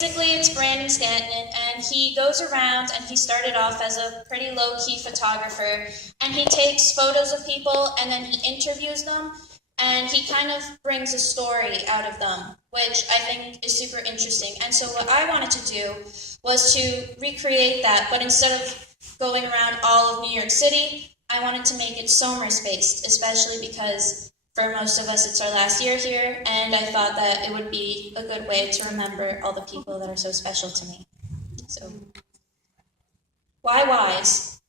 Basically, it's Brandon Stanton, and he goes around and he started off as a pretty low-key photographer, and he takes photos of people and then he interviews them, and he kind of brings a story out of them, which I think is super interesting. And so what I wanted to do was to recreate that, but instead of going around all of New York City, I wanted to make it Somers-based, especially because for most of us, it's our last year here, and I thought that it would be a good way to remember all the people that are so special to me. So, why WISE?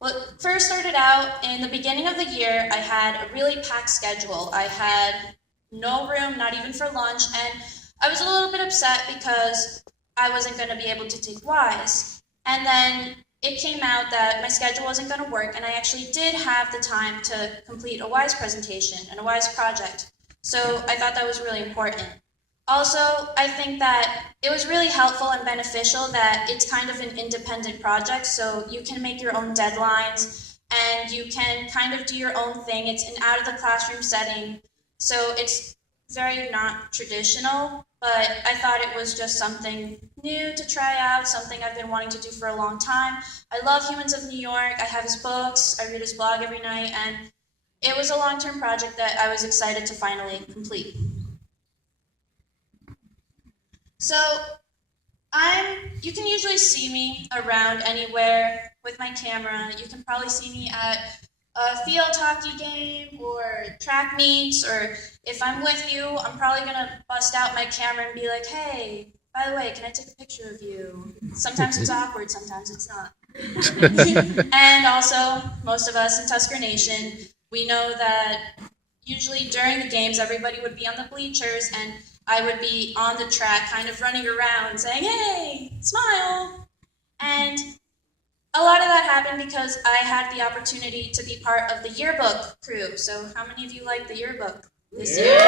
Well, it first started out in the beginning of the year. I had a really packed schedule. I had no room, not even for lunch, and I was a little bit upset because I wasn't going to be able to take WISE. And then it came out that my schedule wasn't going to work, and I actually did have the time to complete a WISE presentation and a WISE project. So I thought that was really important. Also, I think that it was really helpful and beneficial that it's kind of an independent project, so you can make your own deadlines and you can kind of do your own thing. It's an out of the classroom setting, so it's very not traditional, but I thought it was just something new to try out, something I've been wanting to do for a long time. I love Humans of New York. I have his books, I read his blog every night, and it was a long-term project that I was excited to finally complete. So you can usually see me around anywhere with my camera. You can probably see me at a field hockey game or track meets, or if I'm with you, I'm probably gonna bust out my camera and be like, hey, by the way, can I take a picture of you? Sometimes it's awkward, sometimes it's not. And also, most of us in Tusker Nation, we know that usually during the games, everybody would be on the bleachers, and I would be on the track, kind of running around, saying, hey, smile. And a lot of that happened because I had the opportunity to be part of the yearbook crew. So how many of you like the yearbook this year?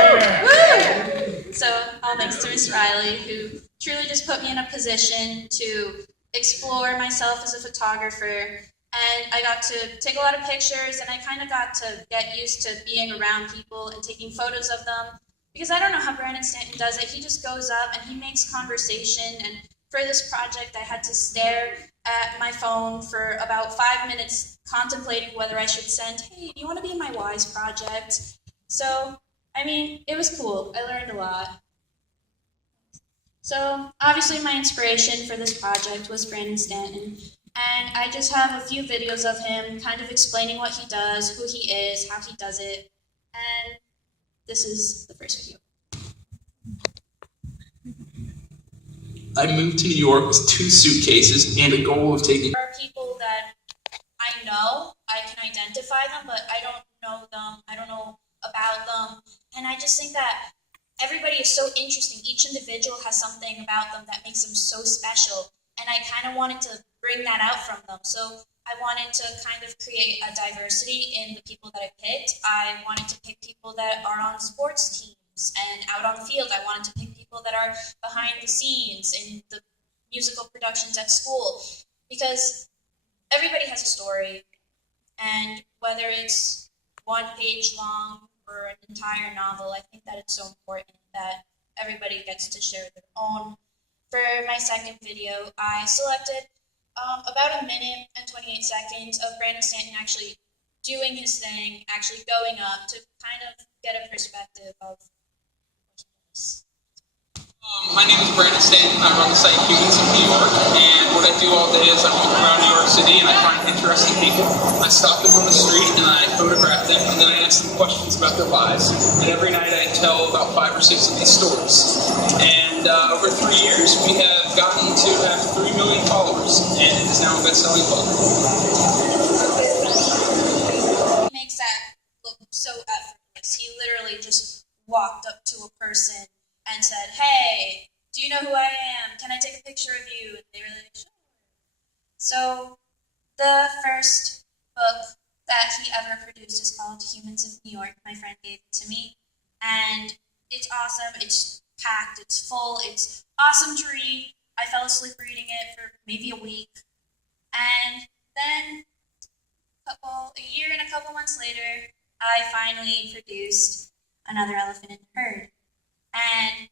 Woo! So all thanks to Miss Riley, who truly just put me in a position to explore myself as a photographer. And I got to take a lot of pictures, and I kind of got to get used to being around people and taking photos of them. Because I don't know how Brandon Stanton does it. He just goes up and he makes conversation. And for this project, I had to stare at my phone for about 5 minutes contemplating whether I should send, hey, do you want to be in my WISE project? So, I mean, it was cool. I learned a lot. So, obviously my inspiration for this project was Brandon Stanton. And I just have a few videos of him kind of explaining what he does, who he is, how he does it. And this is the first video. I moved to New York with 2 suitcases and a goal of taking... There are people that I know, I can identify them, but I don't know them, I don't know about them. And I just think that everybody is so interesting. Each individual has something about them that makes them so special. And I kind of wanted to bring that out from them. So I wanted to kind of create a diversity in the people that I picked. I wanted to pick people that are on sports teams and out on the field. I wanted to pick people that are behind the scenes in the musical productions at school, because everybody has a story, and whether it's one page long or an entire novel, I think that it's so important that everybody gets to share their own. For my second video, I selected about 1 minute and 28 seconds of Brandon Stanton actually doing his thing, actually going up to kind of get a perspective of what he does. My name is Brandon Stanton. I run the site Humans of New York, and what I do all day is I walk around New York City and I find interesting people. I stop them on the street and I photograph them, and then I ask them questions about their lives. And every night I tell about 5 or 6 of these stories. And over 3 years, we have gotten to have 3 million followers, and it is now a best-selling book. He makes that look so effortless. He literally just walked up to a person and said, hey, do you know who I am? Can I take a picture of you? And they were like, sure. So the first book that he ever produced is called Humans of New York. My friend gave it to me, and it's awesome. It's packed, it's full, it's awesome to read. I fell asleep reading it for maybe a week. And then a year and a couple months later, I finally produced Another Elephant in the Herd. And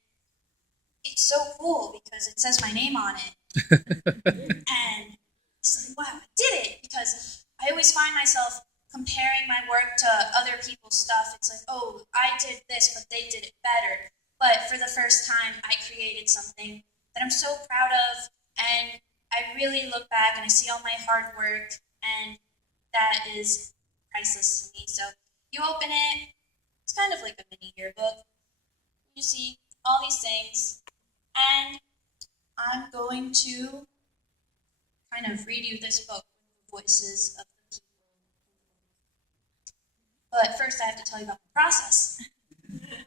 it's so cool because it says my name on it. And it's like, wow, I did it! Because I always find myself comparing my work to other people's stuff. It's like, oh, I did this, but they did it better. But for the first time, I created something that I'm so proud of, and I really look back and I see all my hard work, and that is priceless to me. So you open it, it's kind of like a mini yearbook. You see all these things, and I'm going to kind of read you this book with the voices of the people. But first, I have to tell you about the process.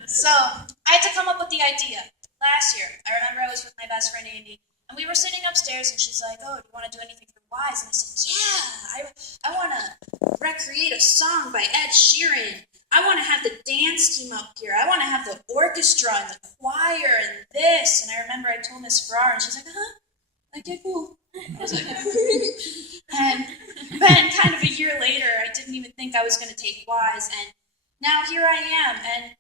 So I had to come up with the idea. Last year, I remember I was with my best friend Amy, and we were sitting upstairs, and she's like, "Oh, do you want to do anything for Wise?" And I said, "Yeah, I want to recreate a song by Ed Sheeran. I want to have the dance team up here. I want to have the orchestra and the choir and this." And I remember I told Miss Farrar, and she's like, "Okay, cool." I was like, and then kind of a year later, I didn't even think I was going to take Wise, and now here I am, and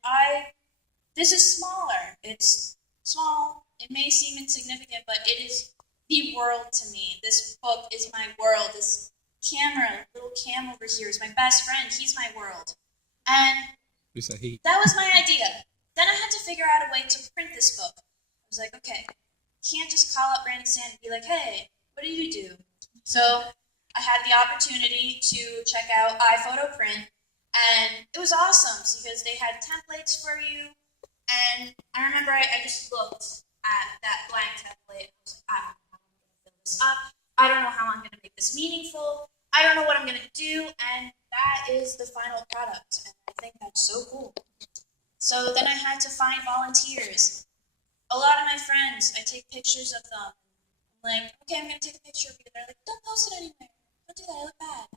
this is smaller. It's small. It may seem insignificant, but it is the world to me. This book is my world. This camera, little Cam over here, is my best friend. He's my world. And that was my idea. Then I had to figure out a way to print this book. I was like, okay, can't just call up Brandon Stan and be like, "Hey, what do you do?" So I had the opportunity to check out iPhoto Print, and it was awesome because they had templates for you. And I remember I just looked at that blank template. I was like, I don't know how I'm going to fill this up. I don't know how I'm going to make this meaningful. I don't know what I'm going to do. And that is the final product. And I think that's so cool. So then I had to find volunteers. A lot of my friends, I take pictures of them. I'm like, okay, I'm going to take a picture of you. They're like, "Don't post it anywhere. Don't do that. I look bad."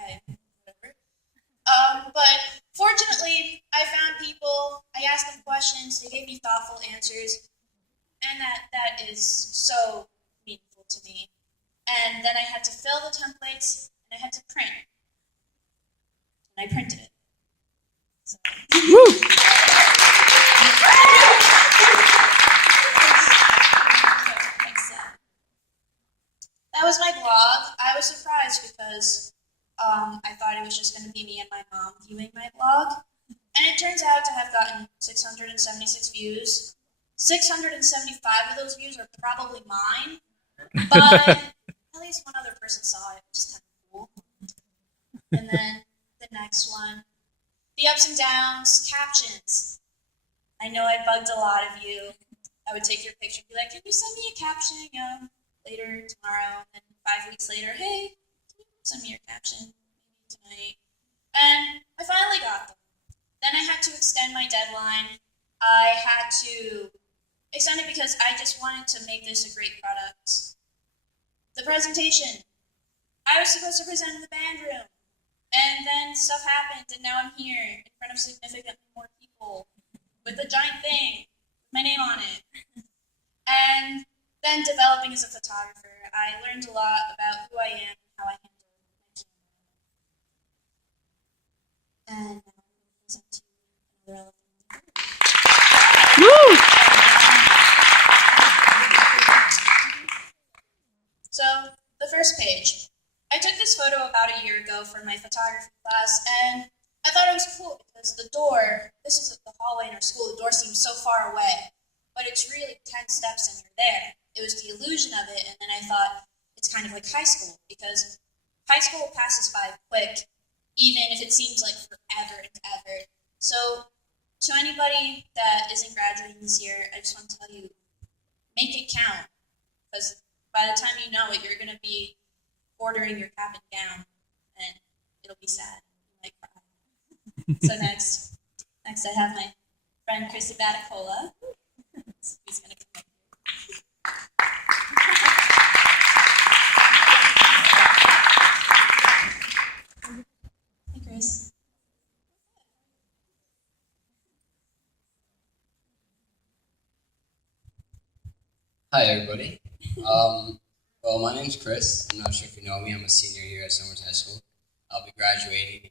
Okay, whatever. But fortunately, I found people, I asked them questions, they gave me thoughtful answers, and that is so meaningful to me. And then I had to fill the templates, and I had to print. And I printed it. So. Woo! That was my blog. I was surprised because I thought it was just going to be me and my mom viewing my blog. And it turns out to have gotten 676 views. 675 of those views are probably mine, but at least one other person saw it, which is kind of cool. And then the next one, the ups and downs, captions. I know I bugged a lot of you. I would take your picture and be like, "Can you send me a caption later tomorrow?" And then 5 weeks later, "Hey, send me your caption, maybe tonight." And I finally got them. Then I had to extend my deadline. I had to extend it because I just wanted to make this a great product. The presentation. I was supposed to present in the band room. And then stuff happened, and now I'm here in front of significantly more people with a giant thing with my name on it. And then developing as a photographer. I learned a lot about who I am and how I handle my camera. And now I'm going to present to you another elephant. Woo! So, the first page. I took this photo about a year ago for my photography class, and I thought it was cool because the door, this is the hallway in our school, the door seems so far away, but it's really 10 steps and you're there. It was the illusion of it, and then I thought it's kind of like high school, because high school passes by quick, even if it seems like forever and ever. So, to anybody that isn't graduating this year, I just want to tell you, make it count, because by the time you know it, you're going to be ordering your cap and gown, and it'll be sad. You might cry. So next I have my friend Isabella, who's going to come up here. Hey, Chris. Hi, everybody. Well, my name's Chris. I'm not sure if you know me. I'm a senior here at Somers High School. I'll be graduating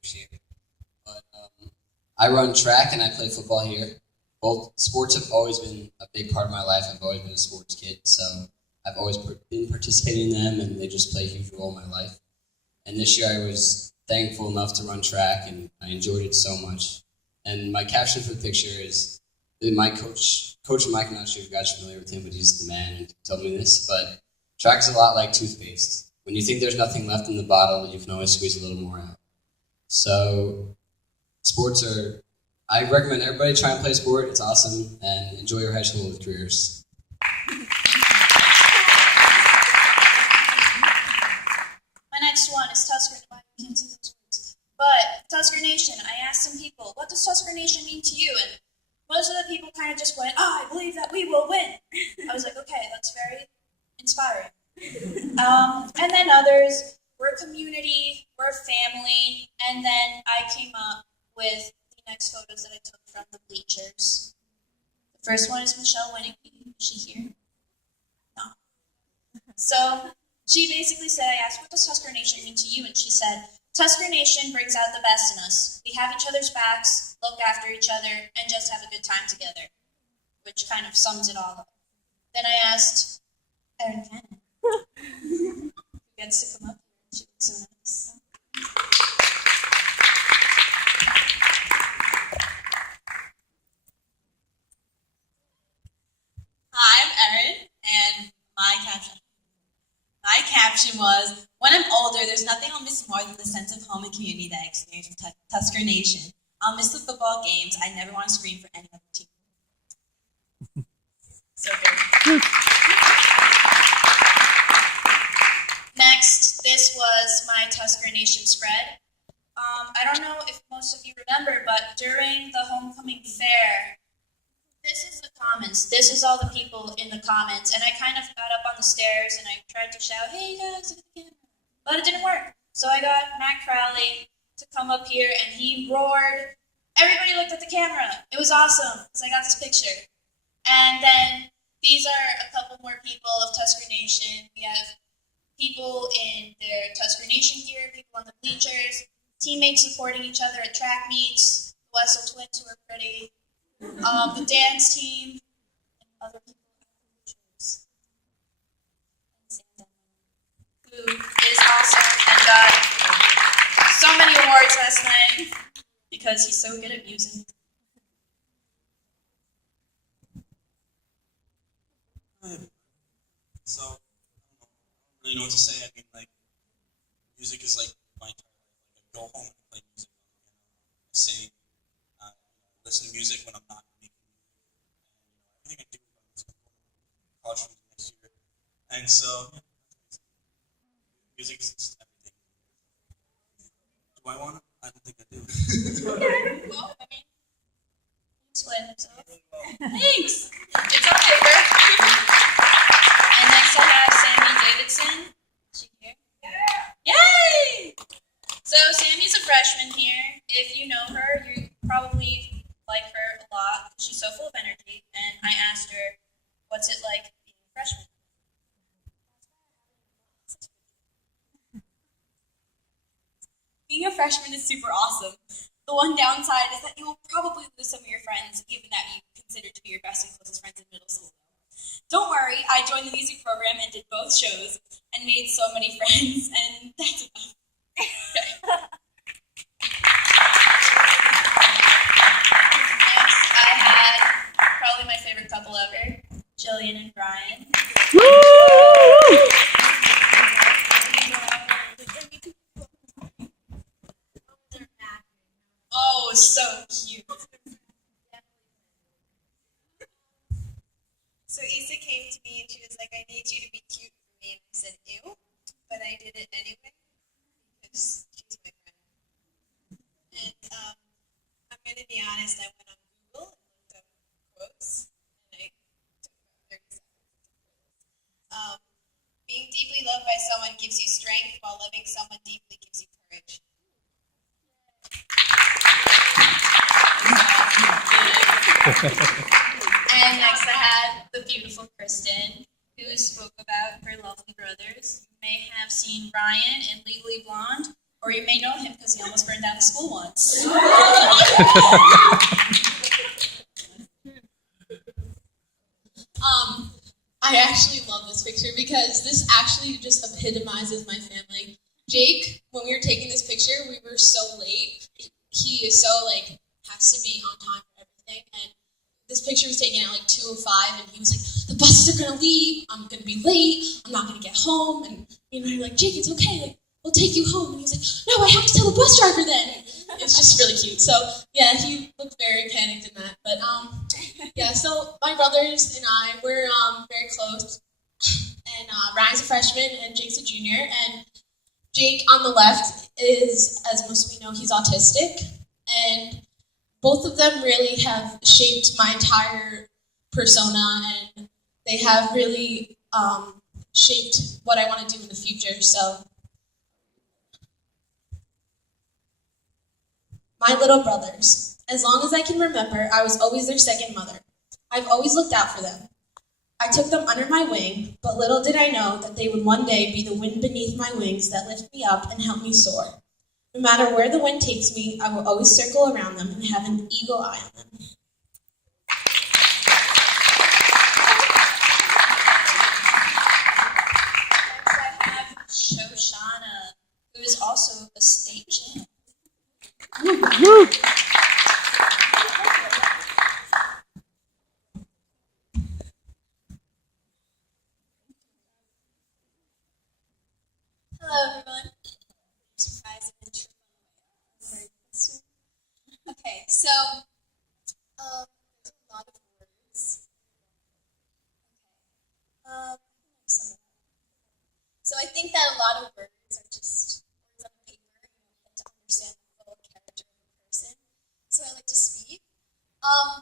next year. But I run track and I play football here. both sports have always been a big part of my life. I've always been a sports kid, so I've always been participating in them, and they just play a huge role in my life. And this year I was thankful enough to run track, and I enjoyed it so much. And my caption for the picture is, my Coach Mike, I'm not sure if you guys are familiar with him, but he's the man and told me this, but track is a lot like toothpaste. When you think there's nothing left in the bottle, you can always squeeze a little more out. So I recommend everybody try and play a sport. It's awesome, and enjoy your high school careers. My next one is Tusker. I can't see those words. But Tusker Nation, I asked some people, what does Tusker Nation mean to you? And most of the people kind of just went, I believe that we will win. I was like, okay, that's very inspiring. And then others, we're a community, we're a family, and then I came up with the next photos that I took from the bleachers. The first one is Michelle Winningby. Is she here? No. So she basically said, I asked, what does Tusker Nation mean to you? And she said, Tusker Nation brings out the best in us. We have each other's backs, look after each other, and just have a good time together, which kind of sums it all up. Then I asked Erin Cannon, who gets to come up here. She looks so nice. Hi, I'm Erin, and my caption was, when I'm older, there's nothing I'll miss more than the sense of home and community that I experienced with Tusker Nation. I'll miss the football games. I never want to scream for any other team. So good. Next, this was my Tusker Nation spread. I don't know if most of you remember, but during the homecoming fair, this is the comments. This is all the people in the comments. And I kind of got up on the stairs and I tried to shout, hey guys, look at the camera. But it didn't work. So I got Matt Crowley to come up here and he roared. Everybody looked at the camera. It was awesome because I got this picture. And then these are a couple more people of Tusker Nation. We have people in their Tusker Nation gear, people on the bleachers, teammates supporting each other at track meets, the Wessel twins who are pretty. The dance team, and other people who is awesome and got so many awards last night because he's so good at music. So, I don't really know what to say. I mean, like, music is like my entire life. Like, I go home and play music. I sing. Listen to music when I'm not making everything I do. College for next year, and so music is just everything. Do I want to? I don't think I do. Well, I mean, explain himself. Thanks. It's on paper. And next I have Sammy Davidson. Is she here? Yeah. Yay! So Sammy's a freshman here. If you know her, you probably like her a lot. She's so full of energy, and I asked her, what's it like being a freshman? Being a freshman is super awesome. The one downside is that you will probably lose some of your friends, given that you consider to be your best and closest friends in middle school. Don't worry, I joined the music program and did both shows, and made so many friends, and that's enough. I had probably my favorite couple ever, Jillian and Brian. Oh, so cute. So Issa came to me and she was like, I need you to be cute for me. And I said, ew. But I did it anyway because she's my friend. And I'm going to be honest, I went on Google and looked up quotes. And I took about 30 seconds. Being deeply loved by someone gives you strength, while loving someone deeply gives you courage. And next I had the beautiful Kristen, who spoke about her lovely brothers. You may have seen Ryan in Legally Blonde, or you may know him because he almost burned down the school once. I actually love this picture because this actually just epitomizes my family. Jake, when we were taking this picture, we were so late. He is so has to be on time for everything. And this picture was taken at 2:05, and he was like, "The buses are gonna leave. I'm gonna be late. I'm not gonna get home." And me and I were like, "Jake, it's okay. We'll take you home." And he was like, "No, I have to tell the bus driver then." It's just really cute. So yeah, he looked very panicked in that. But yeah. So my brothers and I, we're very close. And Ryan's a freshman, and Jake's a junior. And Jake on the left is, as most of you know, he's autistic, and both of them really have shaped my entire persona, and they have really shaped what I want to do in the future. So, my little brothers. As long as I can remember, I was always their second mother. I've always looked out for them. I took them under my wing, but little did I know that they would one day be the wind beneath my wings that lift me up and help me soar. No matter where the wind takes me, I will always circle around them and have an eagle eye on them. Next, I have Shoshana, who is also a state champ. Hello, everyone. Surprise and intro. Okay, so there's a lot of words. Okay. So I think that a lot of words are just words on paper, to understand the full character of a person. So I like to speak.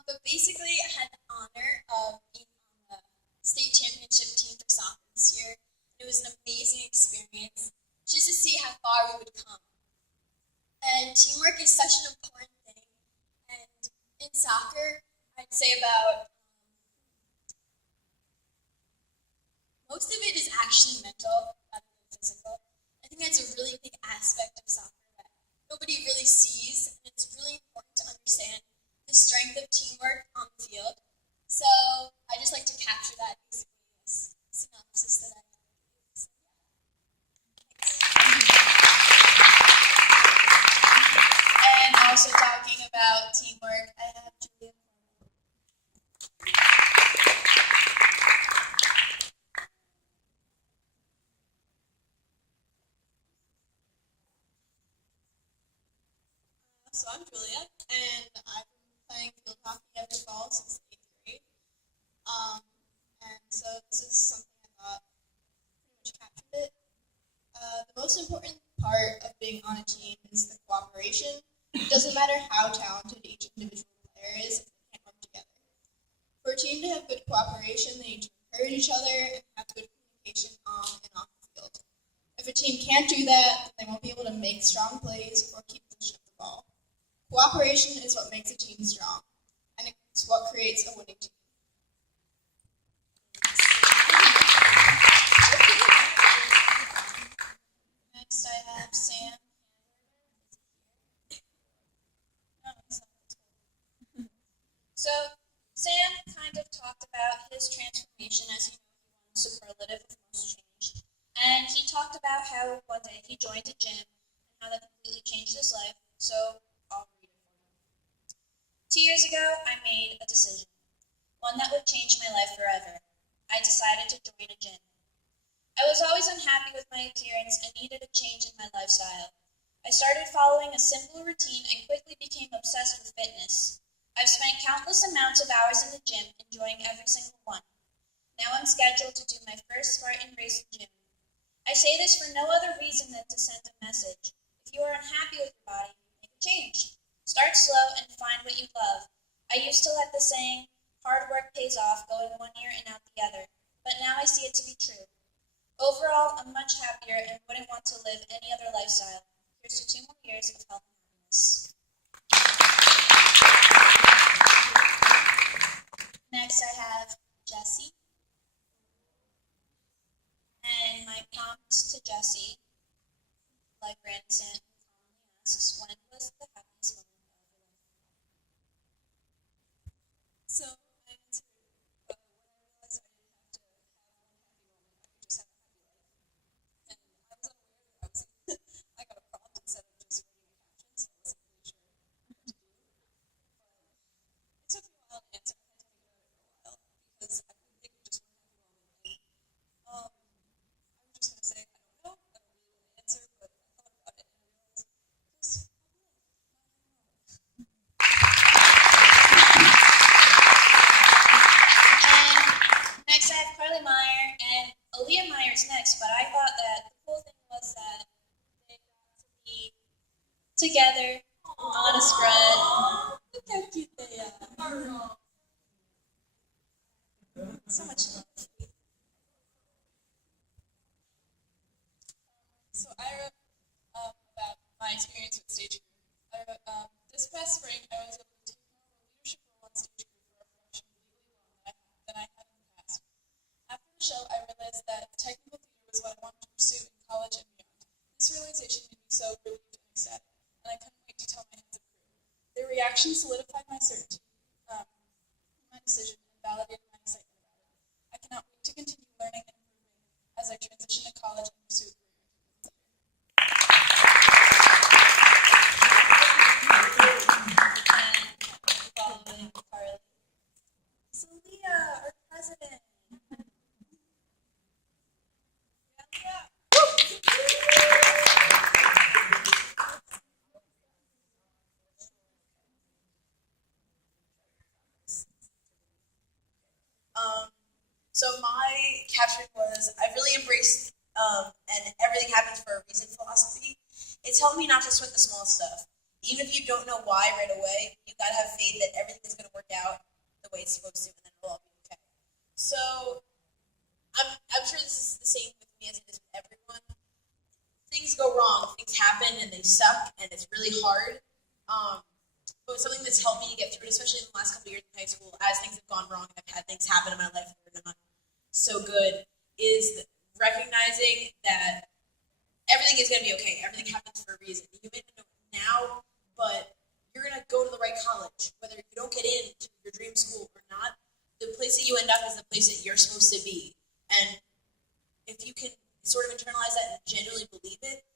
But basically, I had the honor of being on the state championship team for soccer this year. It was an amazing experience just to see how far we would come. And teamwork is such an important thing. And in soccer, I'd say about most of it is actually mental rather than physical. I think that's a really big aspect of soccer that nobody really sees, and it's really important to understand the strength of teamwork on the field. So I just like to capture that basically in this synopsis that I have. So, yeah. And also talking about teamwork, I have Julia. So I'm Julia, and I've been playing field hockey every fall since 8th grade. And so this is something I thought pretty much captured it. The most important part of being on a team is the cooperation. It doesn't matter how talented each individual player is if they can't work together. For a team to have good cooperation, they need to encourage each other and have good communication on and off the field. If a team can't do that, then they won't be able to make strong plays or keep possession of the ball. Cooperation is what makes a team strong, and it's what creates a winning team. Next, I have Sam. So, Sam kind of talked about his transformation as he won the superlative of most change, and he talked about how one day he joined a gym and how that completely changed his life. So, I'll read it for you. 2 years ago, I made a decision, one that would change my life forever. I decided to join a gym. I was always unhappy with my appearance and needed a change in my lifestyle. I started following a simple routine and quickly became obsessed with fitness. I've spent countless amounts of hours in the gym, enjoying every single one. Now I'm scheduled to do my first Spartan race in June. I say this for no other reason than to send a message. If you are unhappy with your body, make a change. Start slow and find what you love. I used to let the saying, hard work pays off, go in one ear and out the other, but now I see it to be true. Overall, I'm much happier and wouldn't want to live any other lifestyle. Here's to 2 more years of health and happiness. Next, I have Jessie. And my prompt to Jessie, like Brandon Stanton commonly asks, when was the happiest moment of your life? So, I answered when I realized I didn't have to Next, I have Carly Meyer, and Aaliyah Meyer's next, but I thought that the cool thing was that they got to be together on a spread. Look how cute they are. So much love. So I wrote about my experience with stage crew. I wrote, this past spring, I was able to take more of a leadership role on stage crew for a production legally well than I had in the past. After the show, I realized that technical theater was what I wanted to pursue in college and beyond. This realization made me so relieved and ecstatic, and I couldn't wait to tell my heads of crew. Their reaction solidified my certainty in my decision and validated my excitement about it. I cannot wait to continue learning and improving as I transition to college and pursue a career. Following Carly is Aaliyah, our president. So my caption was, I really embraced and everything happens for a reason philosophy. It's helped me not just with the small stuff. Even if you don't know why right away, you gotta have faith that everything is gonna work out the way it's supposed to, and then it'll all be okay. So I'm sure this is the same with me as it is with everyone. Things go wrong, things happen, and they suck, and it's really hard. But something that's helped me to get through it, especially in the last couple of years in high school, as things have gone wrong and I've had things happen in my life that are not so good, is recognizing that everything is going to be okay. Everything happens for a reason. You may not know it now, but you're going to go to the right college. Whether you don't get into your dream school or not, the place that you end up is the place that you're supposed to be. And if you can sort of internalize that and genuinely believe it,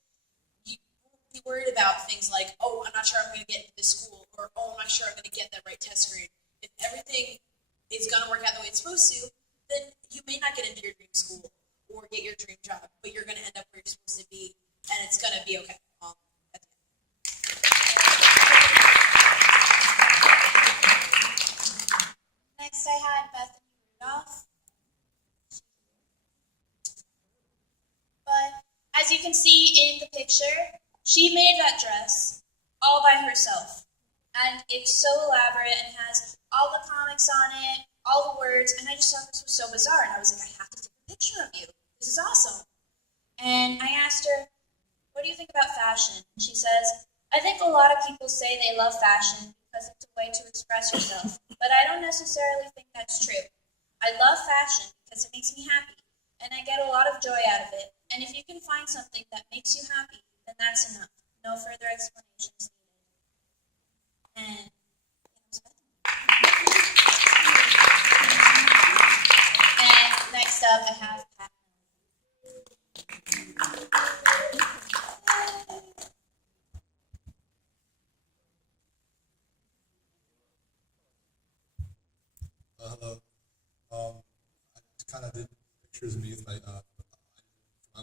you won't be worried about things like, oh, I'm not sure I'm going to get into this school, or oh, I'm not sure I'm going to get that right test grade. If everything is going to work out the way it's supposed to, then you may not get into your dream school or get your dream job, but you're going to end up where you're supposed to be, and it's going to be okay. At the end. Next, I had Bethany Rudolph. But as you can see in the picture, she made that dress all by herself. And it's so elaborate and has all the comics on it, all the words, and I just thought this was so bizarre. And I was like, I have to take a picture of you. This is awesome. And I asked her, what do you think about fashion? And she says, I think a lot of people say they love fashion because it's a way to express yourself, but I don't necessarily think that's true. I love fashion because it makes me happy, and I get a lot of joy out of it. And if you can find something that makes you happy, then that's enough. No further explanations needed. And next up, I have Pat. Hello. I kind of did pictures of me with my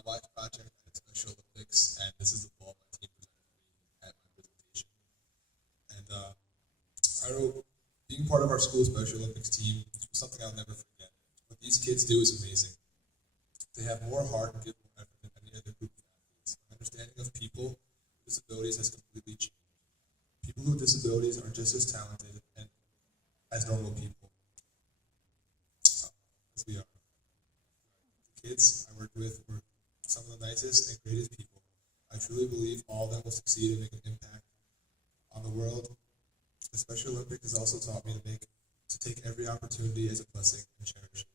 wife project at Special Olympics, and this is the ball my team presented at my presentation. And I wrote, being part of our school Special Olympics team was something I'll never forget. What these kids do is amazing. They have more heart and give more effort than any other group of athletes. My understanding of people with disabilities has completely changed. People with disabilities are just as talented and as normal people. As we are. The kids I worked with were some of the nicest and greatest people. I truly believe all of them will succeed and make an impact on the world. The Special Olympics has also taught me to take every opportunity as a blessing and cherish it,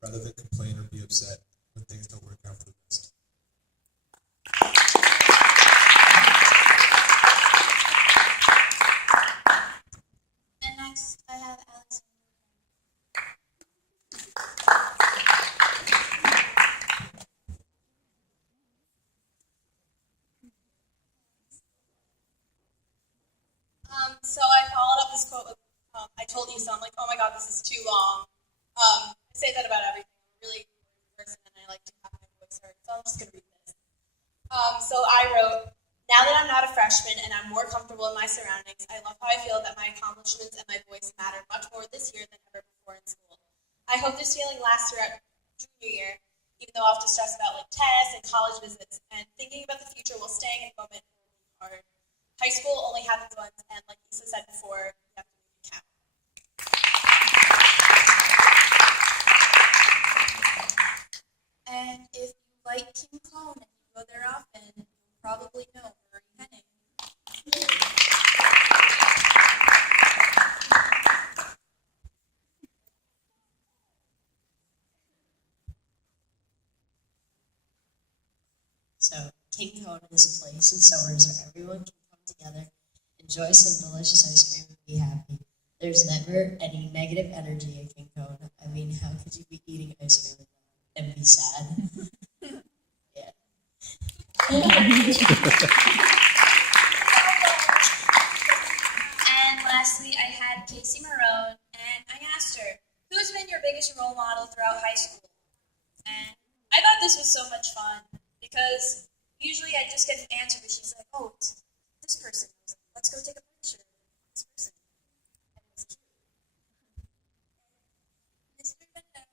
rather than complain or be upset when things don't work out for the best. And next, I have Alex. So I followed up this quote with, I told you so. I'm like, oh my God, this is too long. I say that about everything. I'm a really important person and I like to have my voice heard. So I'm just going to read this. So I wrote, now that I'm not a freshman and I'm more comfortable in my surroundings, I love how I feel that my accomplishments and my voice matter much more this year than ever before in school. I hope this this feeling lasts throughout junior year, even though I'll have to stress about like tests and college visits, and thinking about the future while staying in the moment will be hard. High school only happens once, and like Lisa said before, you have to make it count. And if you like King Cone and you go there often, you'll probably know Murray Henning. So, King Cone is a place in Somers where everyone can come together, enjoy some delicious ice cream, and be happy. There's never any negative energy at King Cone. I mean, how could you be eating ice cream and be sad? Yeah. And lastly, I had Casey Marone, and I asked her, who's been your biggest role model throughout high school? And I thought this was so much fun, because usually I just get an answer, but she's like, oh, it's this person. I was like, let's go take a picture of this person. And it was cute. Mr. Vendetta.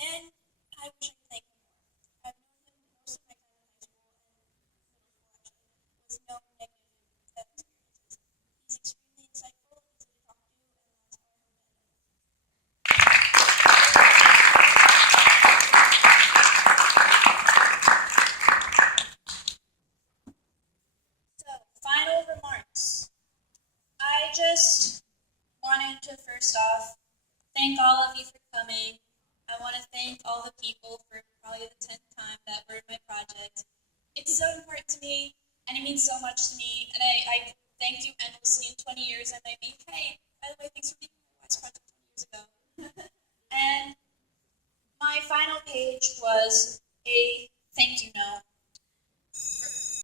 And I wish I could thank him more. I've known him most of my time in high school and middle school, actually, with no negative experiences. He's extremely insightful, easy to talk to, and that's how I hope to end up. So, final remarks. I just wanted to first off thank all of you for coming. I want to thank all the people for probably the 10th time that were in my project. It's so important to me, and it means so much to me, and I thank you endlessly in 20 years. I might be, hey, by the way, thanks for being my last project 20 years ago. And my final page was a thank you note